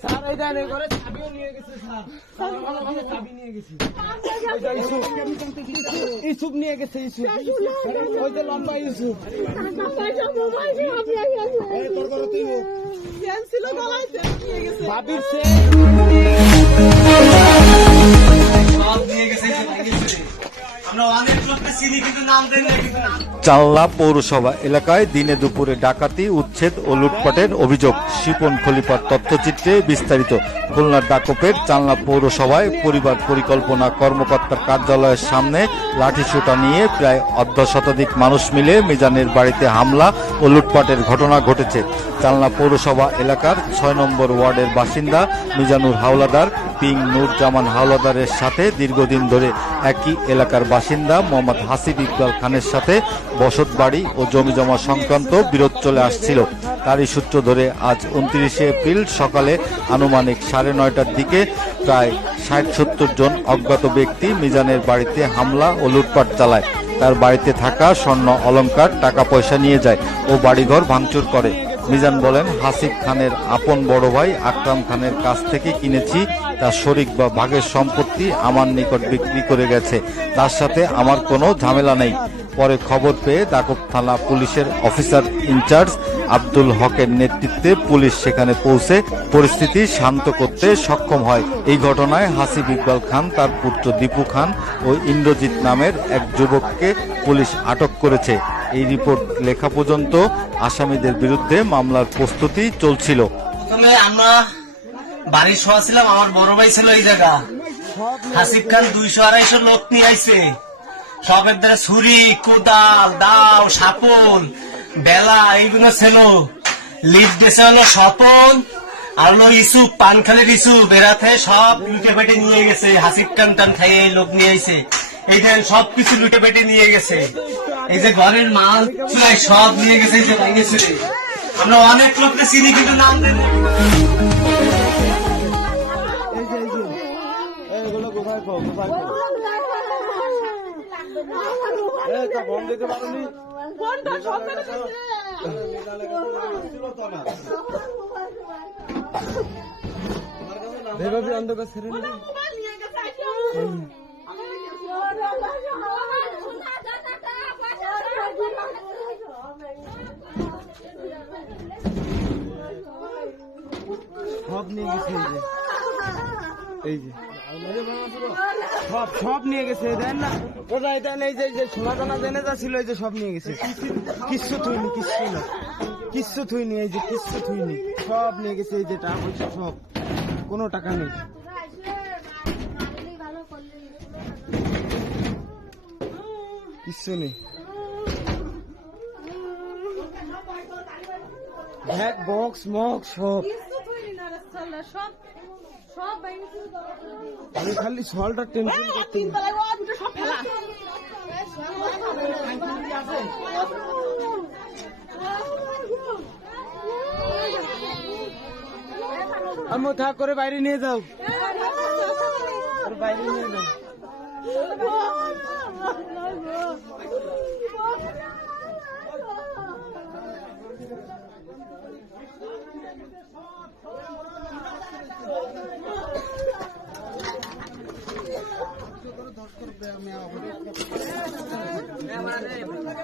Sir, এই দেন ঘরে চাবিও নিয়ে গেছে চাবি নিয়ে গেছে। যে লম্বা গেছে ভাবির সে চাল্লা পৌরসভা এলাকায় দিনে দুপুরে ডাকাতি, উচ্ছেদ ও লুটপাটের অভিযোগ। শিপন খলিফার তথ্যচিত্রে বিস্তারিত। খুলনার ডাকপের চালনা পৌরসভায় পরিবার পরিকল্পনা কর্মকর্তার কার্যালয়ের সামনে লাঠিসোঁটা নিয়ে প্রায় অর্ধ শতাধিক মানুষ মিলে মিজানের বাড়িতে হামলা ও লুটপাটের ঘটনা ঘটেছে। চালনা পৌরসভা এলাকার ছয় নম্বর ওয়ার্ডের বাসিন্দা মিজানুর হাওলাদার পিং নূরজামান হাওলাদারের সাথে দীর্ঘদিন ধরে একই এলাকার বাসিন্দা মোহাম্মদ হাসিব ইকবাল খানের সাথে বসত বাড়ি ও জমিজমা সংক্রান্ত বিরোধ চলে আসছিল। তারই সূত্র ধরে আজ উনত্রিশে এপ্রিল সকালে আনুমানিক সাড়ে নয়টার দিকে প্রায় ষাট সত্তর জন অজ্ঞাত ব্যক্তি মিজানের বাড়িতে হামলা ও লুটপাট চালায়। তার বাড়িতে থাকা স্বর্ণ অলঙ্কার টাকা পয়সা নিয়ে যায় ও বাড়িঘর ভাঙচুর করে। মিজান বলেন, হাসিব খানের আপন বড় ভাই আকরাম খানের কাছ থেকে কিনেছি তার শরিক বা ভাগের সম্পত্তি আমার নিকট বিক্রি করে গেছে। তার সাথে আমার কোনো ঝামেলা নেই। পরে খবর পেয়ে দাকব থানা পুলিশের অফিসার ইনচার্জ আব্দুল হকের নেতৃত্বে পুলিশ সেখানে পৌঁছে পরিস্থিতি শান্ত করতে সক্ষম হয়। এই ঘটনায় হাসিব ইকবাল খান, তার পুত্র দীপু খান ও ইন্দ্রজিৎ নামের এক যুবককে পুলিশ আটক করেছে। এই রিপোর্ট লেখা পর্যন্ত আসামিদের বিরুদ্ধে মামলার প্রস্তুতি চলছিল। প্রথমে আমরা বাড়ি শোয়া ছিলাম আমার বড় ভাই ছিল এই জায়গা। হাসিব খান দুইশো আড়াইশো লোক নিয়ে আইছে। সবের দ্বারা ছুরি, কোদাল, দাও, সাপন, বেলা, এইগুলো ছিল। লিপ দিয়েছে হলো স্বপন, আর হলো ইসুপ পানখালের ইসুপ বেড়াতে সব লুটে পেটে নিয়ে গেছে। হাসিব খান টান খাইয়ে লোক নিয়ে আইছে। এই দেখেন সব কিছু লুটে পেটে নিয়ে গেছে। এই যে ঘরের মাল সব নিয়ে গেছে, এই যে আমরা অনেক লোককে চিনি, কিন্তু নাম দেন কোথায় পাও কোথায় পাও এ তা ফোন দিতে পারোনি? ফোনটা সব মেরে দিছে ভেবে অন্ধকার ছেড়ে নিয়ে গেছে সব নিয়ে গেছে এই যে। এই যে। সব সব নিয়ে গেছে, দেন না। ওটাই দেন এই যে সোনা দানা দেনে যা ছিল এই যে সব নিয়ে গেছে। কিচ্ছু থুইনি কিচ্ছু না কিচ্ছু থুইনি এই যে কিচ্ছু থুইনি সব নিয়ে গেছে, এই যে টাকা পয়সা, সব। কোনো টাকা নেই। কিচ্ছু নেই। ব্যাগ, বক্স, মগ, সব। সব। আমি খালি সলটা টেনশন করতে সব ফেলা। আমি থাক করে বাইরে নিয়ে যাও। বাইরে নিয়ে যাও হ্যাঁ দিচ্ছি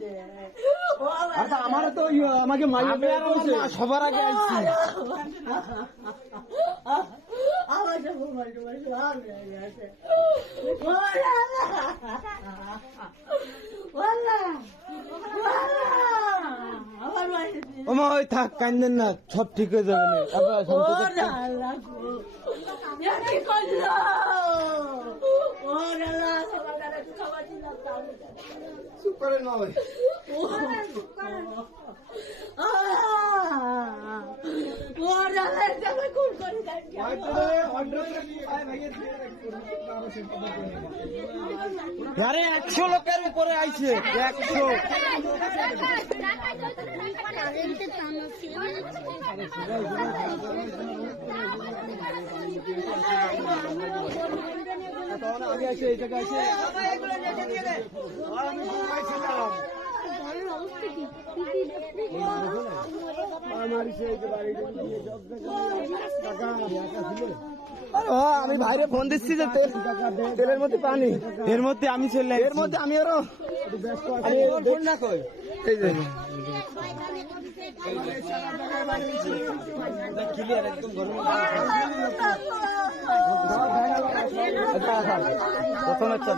দেয়ছি আমার তো আমাকে সবার আগে ওমা ওই থাক কান্দেন না সব ঠিক হয়ে যাবে না করতে চুপ করে আরে একশো লোকের উপরে আইছে একশো। আমি বাইরে ফোন দিচ্ছি যে তেল তেলের মধ্যে পানি। এর মধ্যে আমি চলে এর মধ্যে আমি আরও ফোন না কই এই যে। ক্লিয়ার একদম প্রথম একটা